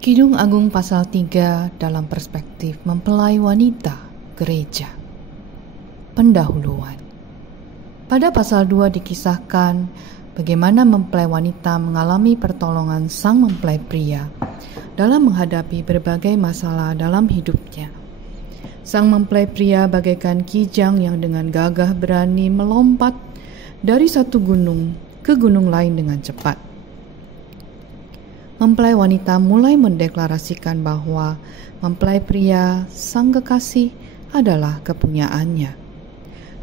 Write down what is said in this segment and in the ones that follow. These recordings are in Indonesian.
Kidung Agung pasal 3 dalam perspektif mempelai wanita gereja. Pendahuluan. Pada pasal 2 dikisahkan bagaimana mempelai wanita mengalami pertolongan sang mempelai pria dalam menghadapi berbagai masalah dalam hidupnya. Sang mempelai pria bagaikan kijang yang dengan gagah berani melompat dari satu gunung ke gunung lain dengan cepat. Mempelai wanita mulai mendeklarasikan bahwa mempelai pria, sang kekasih, adalah kepunyaannya.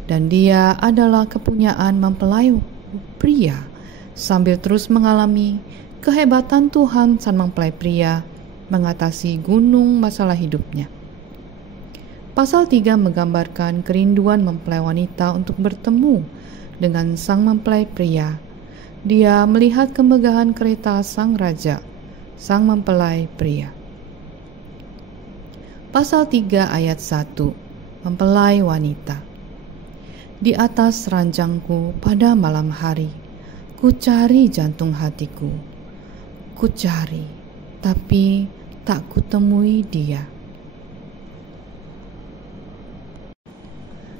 Dan dia adalah kepunyaan mempelai pria, sambil terus mengalami kehebatan Tuhan sang mempelai pria mengatasi gunung masalah hidupnya. Pasal 3 menggambarkan kerinduan mempelai wanita untuk bertemu dengan sang mempelai pria. Dia melihat kemegahan kereta sang raja, sang mempelai pria. Pasal 3 ayat 1, mempelai wanita. Di atas ranjangku pada malam hari, ku cari jantung hatiku. Ku cari, tapi tak kutemui dia.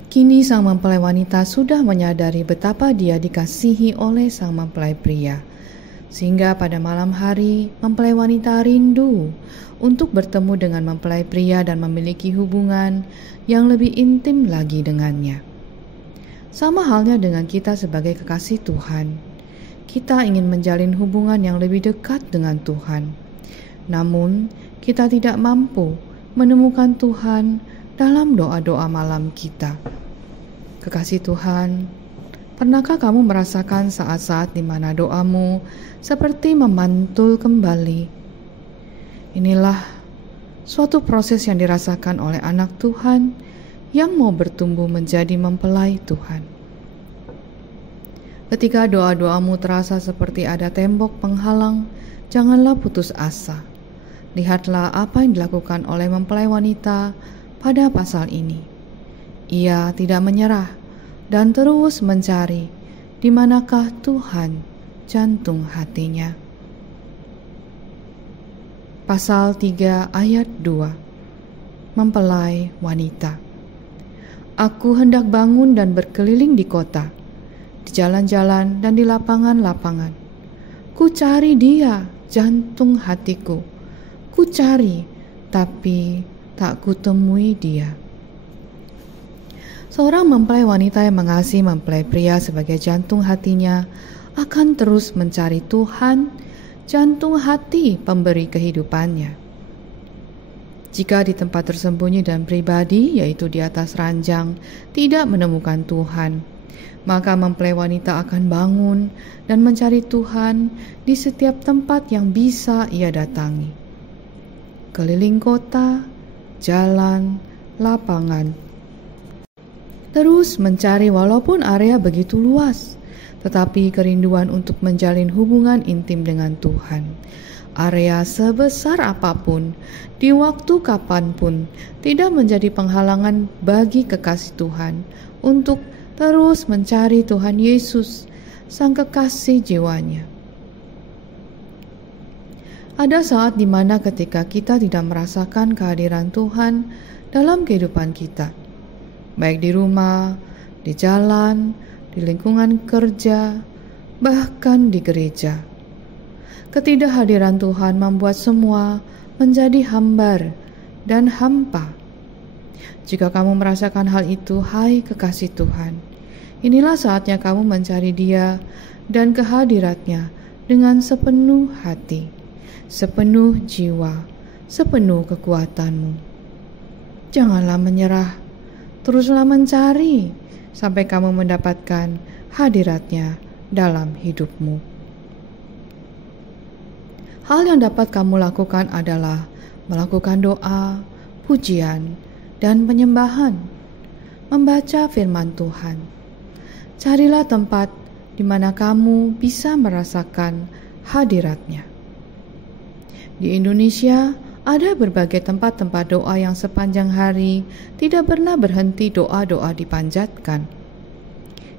Kini sang mempelai wanita sudah menyadari betapa dia dikasihi oleh sang mempelai pria. Sehingga pada malam hari, mempelai wanita rindu untuk bertemu dengan mempelai pria dan memiliki hubungan yang lebih intim lagi dengannya. Sama halnya dengan kita sebagai kekasih Tuhan. Kita ingin menjalin hubungan yang lebih dekat dengan Tuhan. Namun, kita tidak mampu menemukan Tuhan dalam doa-doa malam kita. Kekasih Tuhan, pernahkah kamu merasakan saat-saat di mana doamu seperti memantul kembali? Inilah suatu proses yang dirasakan oleh anak Tuhan yang mau bertumbuh menjadi mempelai Tuhan. Ketika doa-doamu terasa seperti ada tembok penghalang, janganlah putus asa. Lihatlah apa yang dilakukan oleh mempelai wanita pada pasal ini. Ia tidak menyerah dan terus mencari di manakah Tuhan jantung hatinya. Pasal 3 ayat 2, mempelai wanita. Aku hendak bangun dan berkeliling di kota, di jalan-jalan dan di lapangan-lapangan. Ku cari dia, jantung hatiku. Ku cari, tapi tak kutemui dia. Seorang mempelai wanita yang mengasihi mempelai pria sebagai jantung hatinya akan terus mencari Tuhan, jantung hati pemberi kehidupannya. Jika di tempat tersembunyi dan pribadi, yaitu di atas ranjang, tidak menemukan Tuhan, maka mempelai wanita akan bangun dan mencari Tuhan di setiap tempat yang bisa ia datangi. Keliling kota, jalan, lapangan. Terus mencari walaupun area begitu luas, tetapi kerinduan untuk menjalin hubungan intim dengan Tuhan. Area sebesar apapun, di waktu kapanpun, tidak menjadi penghalangan bagi kekasih Tuhan untuk terus mencari Tuhan Yesus, sang kekasih jiwanya. Ada saat di mana ketika kita tidak merasakan kehadiran Tuhan dalam kehidupan kita, baik di rumah, di jalan, di lingkungan kerja, bahkan di gereja. Ketidakhadiran Tuhan membuat semua menjadi hambar dan hampa. Jika kamu merasakan hal itu, hai kekasih Tuhan, inilah saatnya kamu mencari Dia dan kehadiratnya dengan sepenuh hati, sepenuh jiwa, sepenuh kekuatanmu. Janganlah menyerah, teruslah mencari sampai kamu mendapatkan hadiratnya dalam hidupmu. Hal yang dapat kamu lakukan adalah melakukan doa, pujian, dan penyembahan, membaca firman Tuhan. Carilah tempat di mana kamu bisa merasakan hadiratnya. Di Indonesia, ada berbagai tempat-tempat doa yang sepanjang hari tidak pernah berhenti doa-doa dipanjatkan.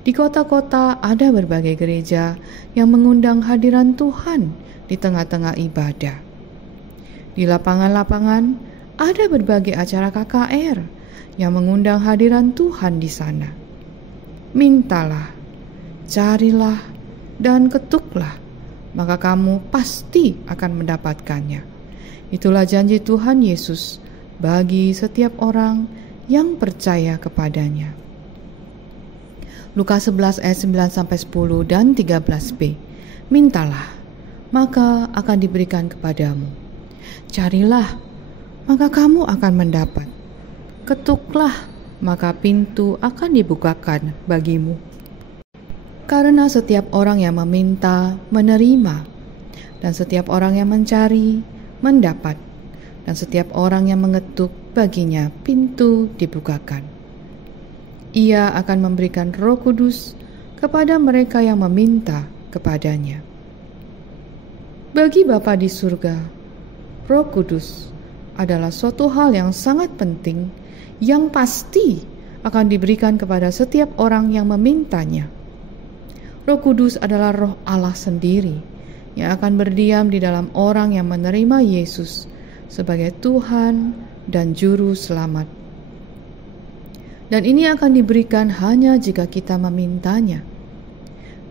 Di kota-kota ada berbagai gereja yang mengundang hadiran Tuhan di tengah-tengah ibadah. Di lapangan-lapangan ada berbagai acara KKR yang mengundang hadiran Tuhan di sana. Mintalah, carilah, dan ketuklah, maka kamu pasti akan mendapatkannya. Itulah janji Tuhan Yesus bagi setiap orang yang percaya kepadanya. Lukas 11 ayat 9-10 dan 13b. Mintalah, maka akan diberikan kepadamu. Carilah, maka kamu akan mendapat. Ketuklah, maka pintu akan dibukakan bagimu. Karena setiap orang yang meminta, menerima, dan setiap orang yang mencari, mendapat, dan setiap orang yang mengetuk, baginya pintu dibukakan. Ia akan memberikan Roh Kudus kepada mereka yang meminta kepadanya. Bagi Bapa di surga, Roh Kudus adalah suatu hal yang sangat penting yang pasti akan diberikan kepada setiap orang yang memintanya. Roh Kudus adalah Roh Allah sendiri yang akan berdiam di dalam orang yang menerima Yesus sebagai Tuhan dan Juru Selamat. Dan ini akan diberikan hanya jika kita memintanya.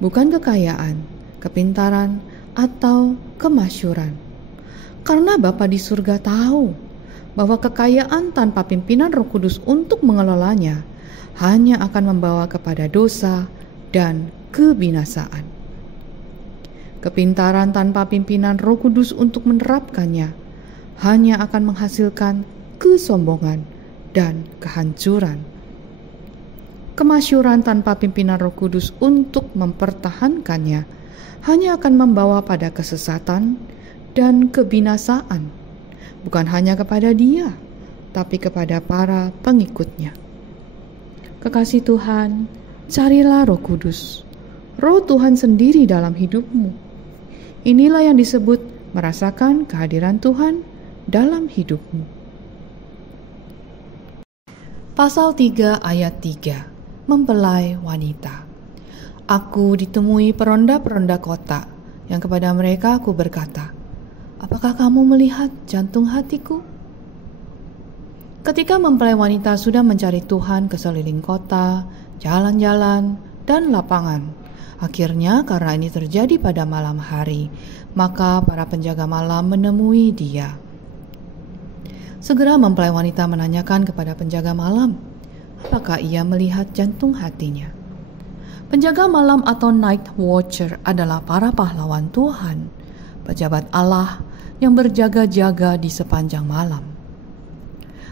Bukan kekayaan, kepintaran, atau kemasyhuran. Karena Bapa di surga tahu bahwa kekayaan tanpa pimpinan Roh Kudus untuk mengelolanya hanya akan membawa kepada dosa dan kebinasaan. Kepintaran tanpa pimpinan Roh Kudus untuk menerapkannya hanya akan menghasilkan kesombongan dan kehancuran. Kemasyhuran tanpa pimpinan Roh Kudus untuk mempertahankannya hanya akan membawa pada kesesatan dan kebinasaan, bukan hanya kepada dia, tapi kepada para pengikutnya. Kekasih Tuhan, carilah Roh Kudus, Roh Tuhan sendiri dalam hidupmu. Inilah yang disebut merasakan kehadiran Tuhan dalam hidupmu. Pasal 3 ayat 3, mempelai wanita. Aku ditemui peronda-peronda kota, yang kepada mereka aku berkata, apakah kamu melihat jantung hatiku? Ketika mempelai wanita sudah mencari Tuhan ke seliling kota, jalan-jalan, dan lapangan, akhirnya karena ini terjadi pada malam hari, maka para penjaga malam menemui dia. Segera mempelai wanita menanyakan kepada penjaga malam, apakah ia melihat jantung hatinya. Penjaga malam atau night watcher adalah para pahlawan Tuhan, pejabat Allah yang berjaga-jaga di sepanjang malam.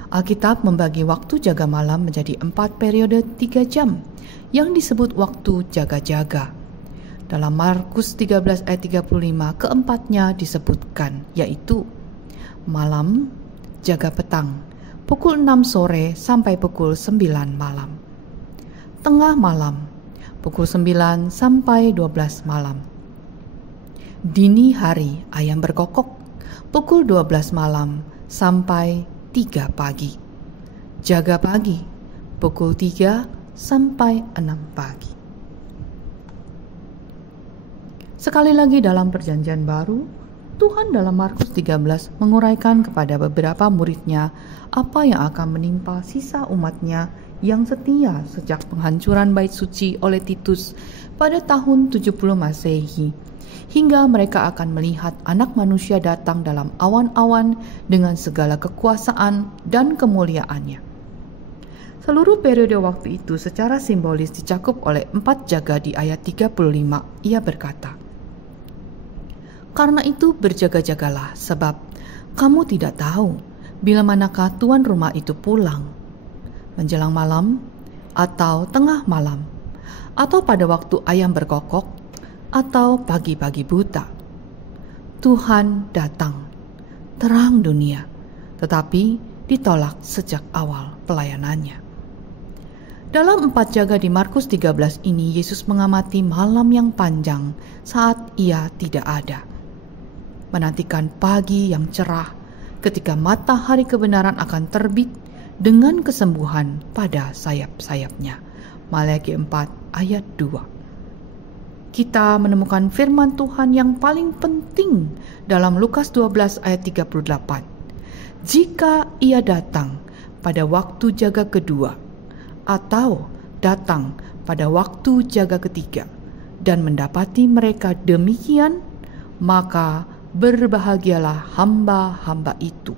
Alkitab membagi waktu jaga malam menjadi 4 periode 3 jam yang disebut waktu jaga-jaga. Dalam Markus 13 ayat 35 keempatnya disebutkan, yaitu malam, jaga petang, pukul 6 sore sampai pukul 9 malam. Tengah malam, pukul 9 sampai 12 malam. Dini hari, ayam berkokok, pukul 12 malam sampai 3 pagi. Jaga pagi, pukul 3 sampai 6 pagi. Sekali lagi dalam perjanjian baru, Tuhan dalam Markus 13 menguraikan kepada beberapa muridnya apa yang akan menimpa sisa umatnya yang setia sejak penghancuran bait suci oleh Titus pada tahun 70 Masehi, hingga mereka akan melihat Anak Manusia datang dalam awan-awan dengan segala kekuasaan dan kemuliaannya. Seluruh periode waktu itu secara simbolis dicakup oleh 4 jaga di ayat 35. Ia berkata, karena itu berjaga-jagalah, sebab kamu tidak tahu bila manakah tuan rumah itu pulang, menjelang malam, atau tengah malam, atau pada waktu ayam berkokok, atau pagi-pagi buta. Tuhan datang, terang dunia, tetapi ditolak sejak awal pelayanannya. Dalam 4 jaga di Markus 13 ini, Yesus mengamati malam yang panjang saat ia tidak ada. Menantikan pagi yang cerah ketika matahari kebenaran akan terbit dengan kesembuhan pada sayap-sayapnya. Maleakhi 4 ayat 2. kita menemukan firman Tuhan yang paling penting dalam Lukas 12 ayat 38. Jika ia datang pada waktu jaga kedua atau datang pada waktu jaga ketiga dan mendapati mereka demikian, maka berbahagialah hamba-hamba itu.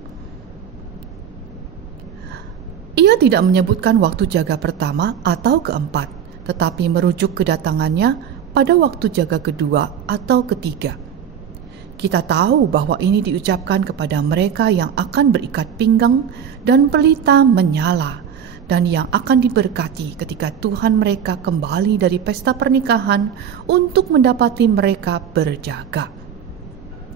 Ia tidak menyebutkan waktu jaga pertama atau keempat, tetapi merujuk kedatangannya pada waktu jaga kedua atau ketiga. Kita tahu bahwa ini diucapkan kepada mereka yang akan berikat pinggang dan pelita menyala, dan yang akan diberkati ketika Tuhan mereka kembali dari pesta pernikahan untuk mendapati mereka berjaga.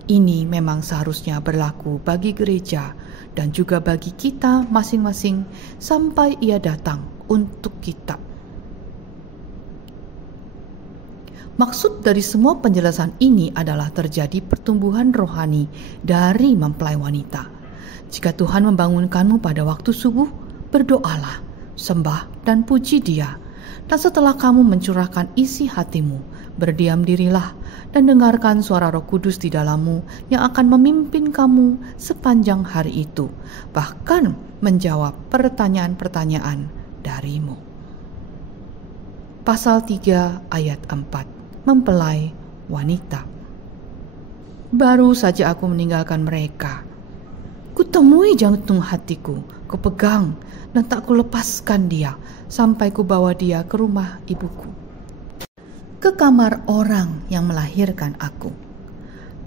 Ini memang seharusnya berlaku bagi gereja dan juga bagi kita masing-masing sampai ia datang untuk kita. Maksud dari semua penjelasan ini adalah terjadi pertumbuhan rohani dari mempelai wanita. Jika Tuhan membangunkanmu pada waktu subuh, berdoalah, sembah dan puji Dia. Dan setelah kamu mencurahkan isi hatimu, berdiam dirilah dan dengarkan suara Roh Kudus di dalammu yang akan memimpin kamu sepanjang hari itu, bahkan menjawab pertanyaan-pertanyaan darimu. Pasal 3 ayat 4, mempelai wanita. Baru saja aku meninggalkan mereka. Kutemui jantung hatiku, kupegang dan tak kulepaskan dia sampai kubawa dia ke rumah ibuku, ke kamar orang yang melahirkan aku.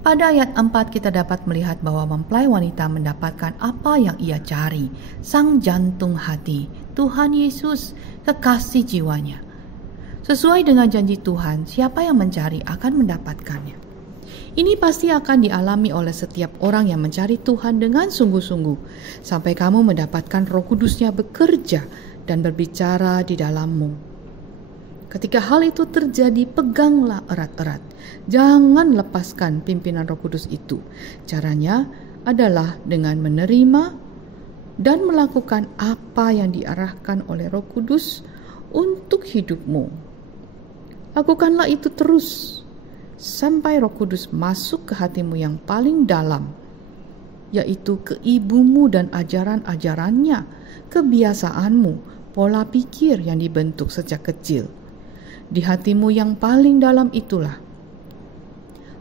Pada ayat 4 kita dapat melihat bahwa mempelai wanita mendapatkan apa yang ia cari, sang jantung hati, Tuhan Yesus, kekasih jiwanya. Sesuai dengan janji Tuhan, siapa yang mencari akan mendapatkannya. Ini pasti akan dialami oleh setiap orang yang mencari Tuhan dengan sungguh-sungguh, sampai kamu mendapatkan Roh Kudus-Nya bekerja dan berbicara di dalammu. Ketika hal itu terjadi, peganglah erat-erat. Jangan lepaskan pimpinan Roh Kudus itu. Caranya adalah dengan menerima dan melakukan apa yang diarahkan oleh Roh Kudus untuk hidupmu. Lakukanlah itu terus sampai Roh Kudus masuk ke hatimu yang paling dalam, yaitu ke ibumu dan ajaran-ajarannya, kebiasaanmu, pola pikir yang dibentuk sejak kecil. Di hatimu yang paling dalam itulah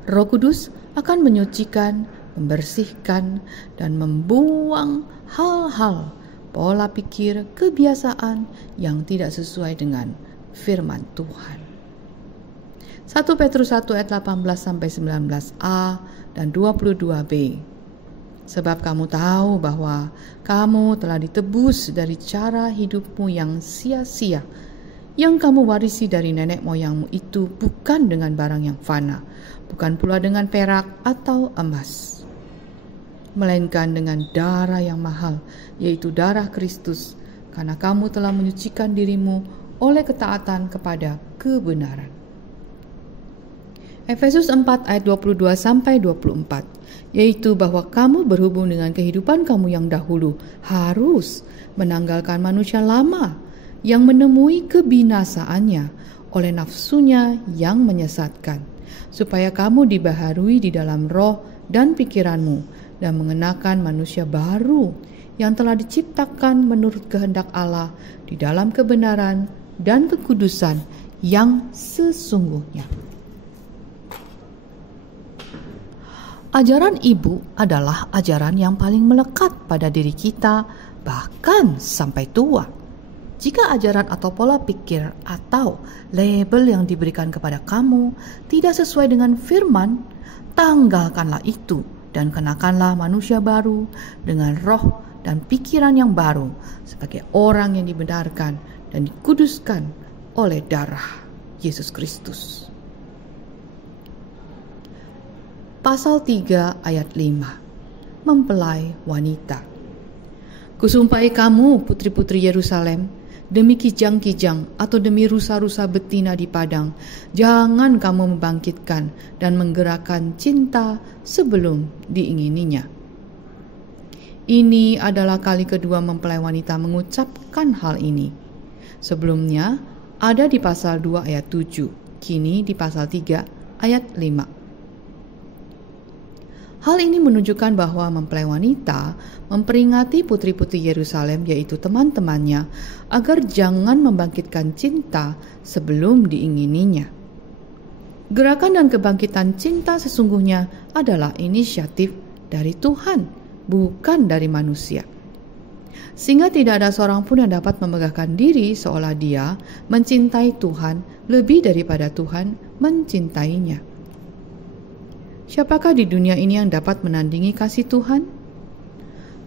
Roh Kudus akan menyucikan, membersihkan, dan membuang hal-hal, pola pikir, kebiasaan yang tidak sesuai dengan firman Tuhan. 1 Petrus 1 ayat 18-19a dan 22b. Sebab kamu tahu bahwa kamu telah ditebus dari cara hidupmu yang sia-sia, yang kamu warisi dari nenek moyangmu itu, bukan dengan barang yang fana, bukan pula dengan perak atau emas, melainkan dengan darah yang mahal, yaitu darah Kristus, karena kamu telah menyucikan dirimu oleh ketaatan kepada kebenaran. Efesus 4 ayat 22-24, yaitu bahwa kamu berhubung dengan kehidupan kamu yang dahulu harus menanggalkan manusia lama yang menemui kebinasaannya oleh nafsunya yang menyesatkan, supaya kamu dibaharui di dalam roh dan pikiranmu dan mengenakan manusia baru yang telah diciptakan menurut kehendak Allah di dalam kebenaran dan kekudusan yang sesungguhnya. Ajaran ibu adalah ajaran yang paling melekat pada diri kita, bahkan sampai tua. Jika ajaran atau pola pikir atau label yang diberikan kepada kamu tidak sesuai dengan firman, tanggalkanlah itu dan kenakanlah manusia baru dengan roh dan pikiran yang baru sebagai orang yang dibenarkan dan dikuduskan oleh darah Yesus Kristus. Pasal 3 ayat 5, mempelai wanita. Kusumpahi kamu, putri-putri Yerusalem, demi kijang-kijang atau demi rusa-rusa betina di padang, jangan kamu membangkitkan dan menggerakkan cinta sebelum diingininya. Ini adalah kali kedua mempelai wanita mengucapkan hal ini. Sebelumnya ada di pasal 2 ayat 7. kini di pasal 3 ayat 5. Hal ini menunjukkan bahwa mempelai wanita memperingati putri-putri Yerusalem, yaitu teman-temannya, agar jangan membangkitkan cinta sebelum diingininya. Gerakan dan kebangkitan cinta sesungguhnya adalah inisiatif dari Tuhan, bukan dari manusia. Sehingga tidak ada seorang pun yang dapat memegahkan diri seolah dia mencintai Tuhan lebih daripada Tuhan mencintainya. Siapakah di dunia ini yang dapat menandingi kasih Tuhan?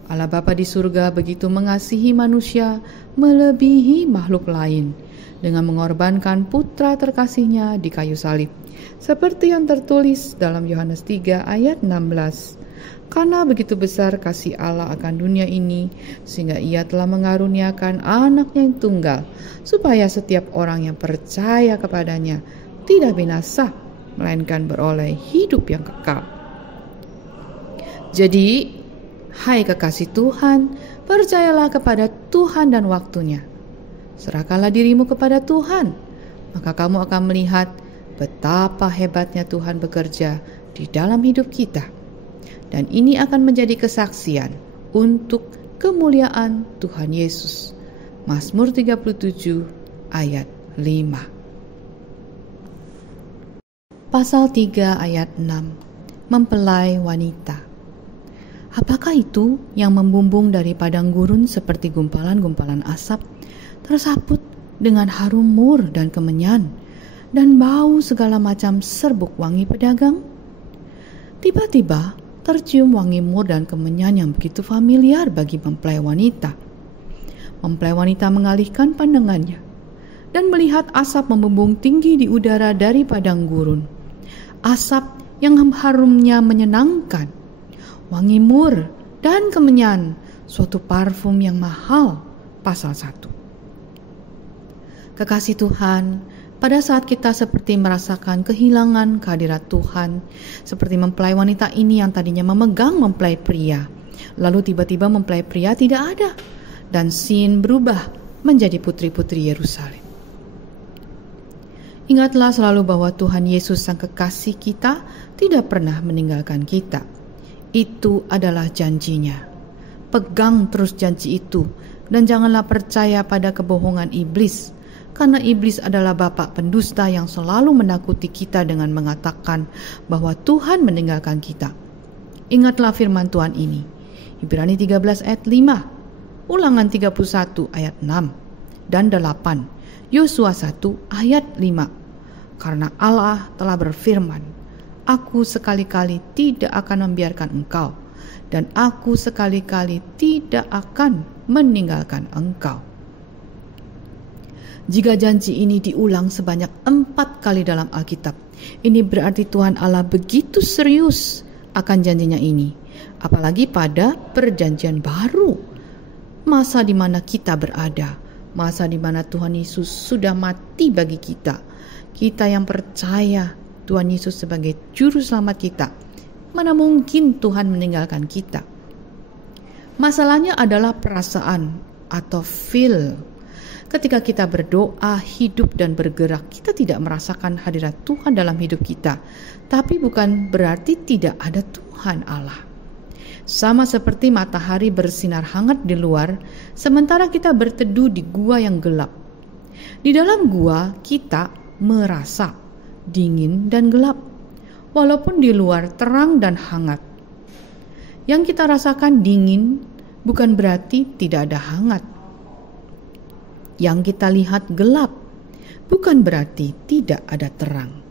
Allah Bapa di surga begitu mengasihi manusia melebihi makhluk lain dengan mengorbankan putra terkasihnya di kayu salib. Seperti yang tertulis dalam Yohanes 3 ayat 16. Karena begitu besar kasih Allah akan dunia ini, sehingga ia telah mengaruniakan anaknya yang tunggal, supaya setiap orang yang percaya kepadanya tidak binasa, melainkan beroleh hidup yang kekal. Jadi, hai kekasih Tuhan, percayalah kepada Tuhan dan waktunya. Serahkanlah dirimu kepada Tuhan, maka kamu akan melihat betapa hebatnya Tuhan bekerja di dalam hidup kita. Dan ini akan menjadi kesaksian untuk kemuliaan Tuhan Yesus. Mazmur 37 ayat 5. Pasal 3 ayat 6. Mempelai wanita. Apakah itu yang membumbung dari padang gurun seperti gumpalan-gumpalan asap, tersaput dengan harum mur dan kemenyan, dan bau segala macam serbuk wangi pedagang? Tiba-tiba tercium wangi mur dan kemenyan yang begitu familiar bagi mempelai wanita. Mempelai wanita mengalihkan pandangannya dan melihat asap membumbung tinggi di udara dari padang gurun. Asap yang harumnya menyenangkan, wangi mur dan kemenyan, suatu parfum yang mahal. Pasal 1. Kekasih Tuhan, pada saat kita seperti merasakan kehilangan kehadirat Tuhan, seperti mempelai wanita ini yang tadinya memegang mempelai pria, lalu tiba-tiba mempelai pria tidak ada, dan scene berubah menjadi putri-putri Yerusalem. Ingatlah selalu bahwa Tuhan Yesus Sang Kekasih kita tidak pernah meninggalkan kita. Itu adalah janjinya. Pegang terus janji itu dan janganlah percaya pada kebohongan iblis, karena iblis adalah bapa pendusta yang selalu menakuti kita dengan mengatakan bahwa Tuhan meninggalkan kita. Ingatlah firman Tuhan ini. Ibrani 13 ayat 5, Ulangan 31 ayat 6 dan 8, Yosua 1 ayat 5. Karena Allah telah berfirman, aku sekali-kali tidak akan membiarkan engkau, dan aku sekali-kali tidak akan meninggalkan engkau. Jika janji ini diulang sebanyak 4 kali dalam Alkitab, ini berarti Tuhan Allah begitu serius akan janjinya ini. Apalagi pada perjanjian baru, masa di mana kita berada, masa di mana Tuhan Yesus sudah mati bagi kita. Kita yang percaya Tuhan Yesus sebagai juru selamat kita, mana mungkin Tuhan meninggalkan kita? Masalahnya adalah perasaan atau feel. Ketika kita berdoa, hidup dan bergerak, kita tidak merasakan hadirat Tuhan dalam hidup kita. Tapi bukan berarti tidak ada Tuhan Allah. Sama seperti matahari bersinar hangat di luar, sementara kita berteduh di gua yang gelap. Di dalam gua, kita merasa dingin dan gelap, walaupun di luar terang dan hangat. Yang kita rasakan dingin bukan berarti tidak ada hangat. Yang kita lihat gelap bukan berarti tidak ada terang.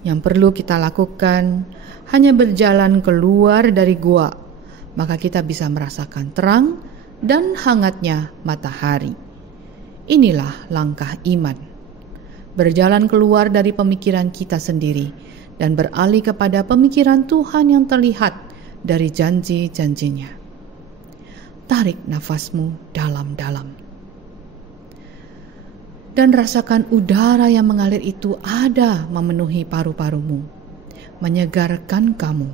Yang perlu kita lakukan hanya berjalan keluar dari gua, maka kita bisa merasakan terang dan hangatnya matahari. Inilah langkah iman. Berjalan keluar dari pemikiran kita sendiri dan beralih kepada pemikiran Tuhan yang terlihat dari janji-janjinya. Tarik nafasmu dalam-dalam. Dan rasakan udara yang mengalir itu ada memenuhi paru-parumu, menyegarkan kamu.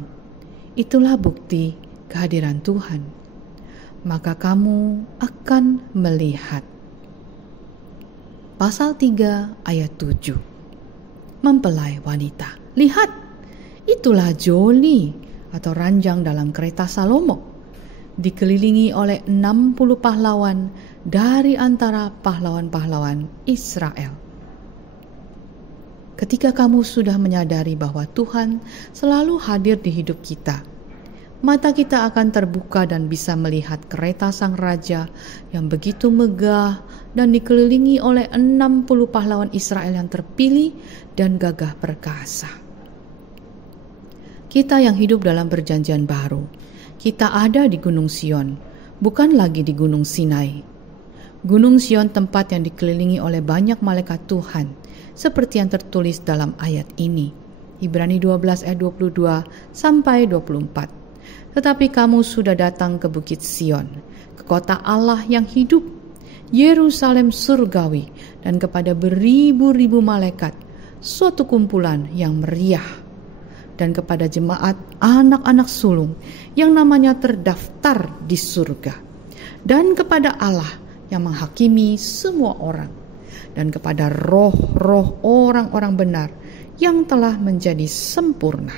Itulah bukti kehadiran Tuhan. Maka kamu akan melihat. Pasal 3 ayat 7. mempelai wanita. Lihat, itulah Joli atau ranjang dalam kereta Salomo, dikelilingi oleh 60 pahlawan dari antara pahlawan-pahlawan Israel. Ketika kamu sudah menyadari bahwa Tuhan selalu hadir di hidup kita, mata kita akan terbuka dan bisa melihat kereta sang raja yang begitu megah dan dikelilingi oleh 60 pahlawan Israel yang terpilih dan gagah perkasa. Kita yang hidup dalam perjanjian baru, kita ada di Gunung Sion, bukan lagi di Gunung Sinai. Gunung Sion tempat yang dikelilingi oleh banyak malaikat Tuhan, seperti yang tertulis dalam ayat ini, Ibrani 12 ayat 22 sampai 24. Tetapi kamu sudah datang ke Bukit Sion, ke kota Allah yang hidup, Yerusalem surgawi, dan kepada beribu-ribu malaikat, suatu kumpulan yang meriah, dan kepada jemaat anak-anak sulung yang namanya terdaftar di surga, dan kepada Allah yang menghakimi semua orang, dan kepada roh-roh orang-orang benar yang telah menjadi sempurna,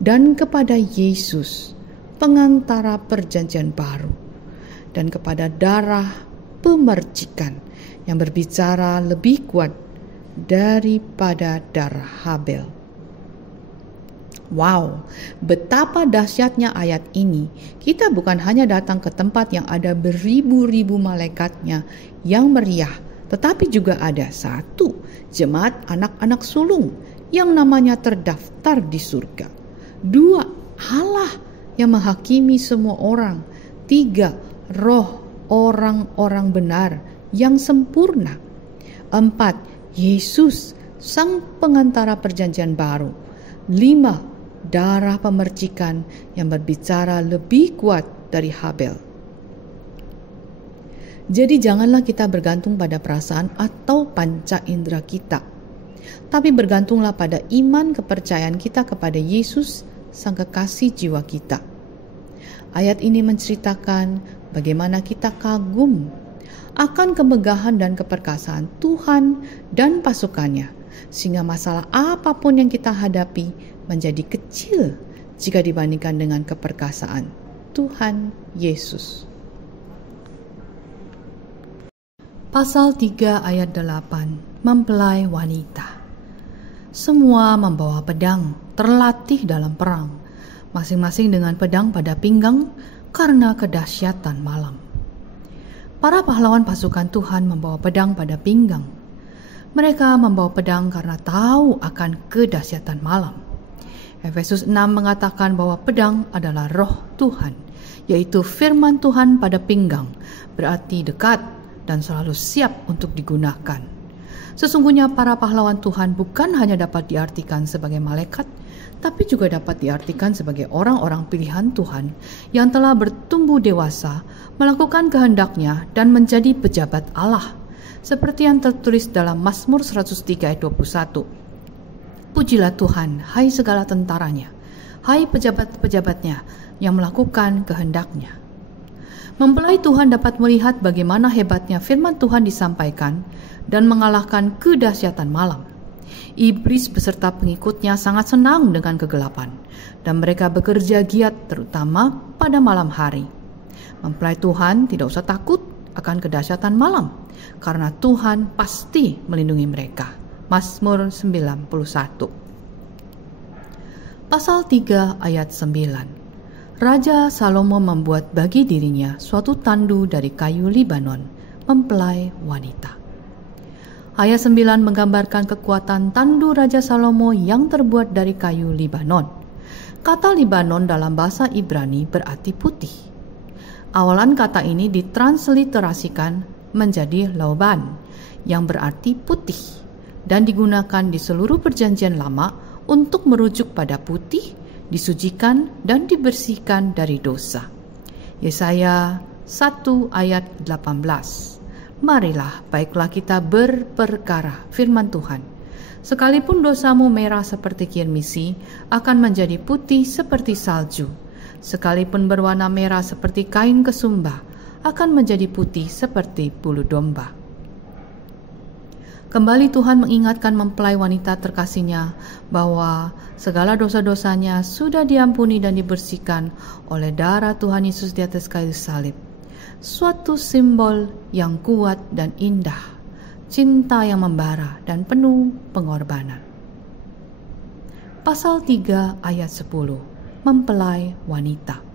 dan kepada Yesus, pengantara perjanjian baru, dan kepada darah pemercikan yang berbicara lebih kuat daripada darah Habel. Wow, betapa dahsyatnya ayat ini. Kita bukan hanya datang ke tempat yang ada beribu-ribu malaikatnya yang meriah, tetapi juga ada satu jemaat anak-anak sulung yang namanya terdaftar di surga. 2, Allah yang menghakimi semua orang. 3, roh orang-orang benar yang sempurna. 4, Yesus, sang pengantara perjanjian baru. 5, darah pemercikan yang berbicara lebih kuat dari Habel. Jadi janganlah kita bergantung pada perasaan atau panca indera kita, tapi bergantunglah pada iman kepercayaan kita kepada Yesus, sang kekasih jiwa kita. Ayat ini menceritakan bagaimana kita kagum akan kemegahan dan keperkasaan Tuhan dan pasukannya, sehingga masalah apapun yang kita hadapi menjadi kecil jika dibandingkan dengan keperkasaan Tuhan Yesus. Pasal 3 ayat 8, mempelai wanita. Semua membawa pedang, terlatih dalam perang, masing-masing dengan pedang pada pinggang karena kedahsyatan malam. Para pahlawan pasukan Tuhan membawa pedang pada pinggang. Mereka membawa pedang karena tahu akan kedahsyatan malam. Efesus 6 mengatakan bahwa pedang adalah roh Tuhan, yaitu firman Tuhan pada pinggang, berarti dekat dan selalu siap untuk digunakan. Sesungguhnya para pahlawan Tuhan bukan hanya dapat diartikan sebagai malaikat, tapi juga dapat diartikan sebagai orang-orang pilihan Tuhan yang telah bertumbuh dewasa, melakukan kehendak-Nya dan menjadi pejabat Allah, seperti yang tertulis dalam Mazmur 103 ayat 21. Pujilah Tuhan, hai segala tentaranya, hai pejabat-pejabatnya yang melakukan kehendak-Nya. Mempelai Tuhan dapat melihat bagaimana hebatnya firman Tuhan disampaikan dan mengalahkan kedahsyatan malam. Iblis beserta pengikutnya sangat senang dengan kegelapan, dan mereka bekerja giat terutama pada malam hari. Mempelai Tuhan tidak usah takut akan kedahsyatan malam, karena Tuhan pasti melindungi mereka. Mazmur 91. Pasal 3 ayat 9. Raja Salomo membuat bagi dirinya suatu tandu dari kayu Libanon, mempelai wanita. Ayat 9 menggambarkan kekuatan tandu Raja Salomo yang terbuat dari kayu Libanon. Kata Libanon dalam bahasa Ibrani berarti putih. Awalan kata ini ditransliterasikan menjadi Lauban, yang berarti putih, dan digunakan di seluruh perjanjian lama untuk merujuk pada putih, disucikan dan dibersihkan dari dosa. Yesaya 1 ayat 18. Marilah, baiklah kita berperkara firman Tuhan. Sekalipun dosamu merah seperti kirmisi, akan menjadi putih seperti salju. Sekalipun berwarna merah seperti kain kesumba, akan menjadi putih seperti bulu domba. Kembali Tuhan mengingatkan mempelai wanita terkasihnya bahwa segala dosa-dosanya sudah diampuni dan dibersihkan oleh darah Tuhan Yesus di atas kayu salib. Suatu simbol yang kuat dan indah, cinta yang membara dan penuh pengorbanan. Pasal 3 ayat 10, mempelai wanita.